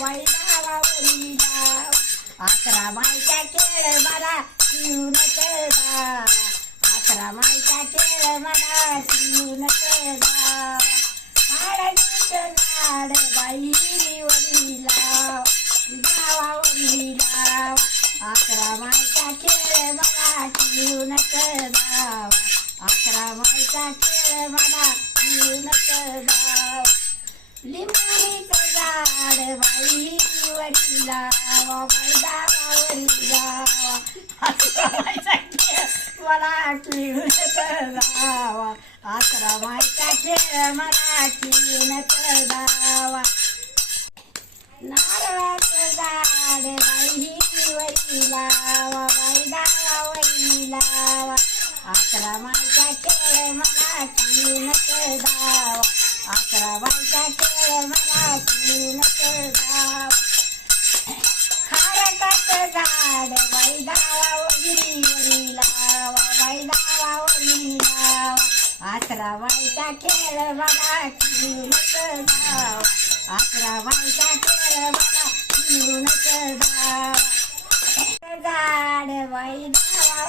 वैताला वरीला अकरा मायचा खेळ मला शिवून कळला अकरा मायचा खेळ मला शिवून कळला हाडाचं झाड बाई वरीला गावावरीला अकरा मायचा खेळ मला शिवून कळला अकरा मायचा खेळ मला शिवून कळला लिंबू झाड बाईवरी मला शिवून दावा अकरा माईचा खेळ मला दावा नारळाचं झाड बाई लावा बाई गावावरी लावा अकरा माईचा खेळ मला दावा अकरा माईचा खेळ मला शिवून झाड बाई वरी लावा बाई लावा अकरा खेळ मला शिवून दावा खेळ मला शिवून दावा झाड बाई लावा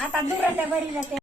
आता दुरड्या बरी जाते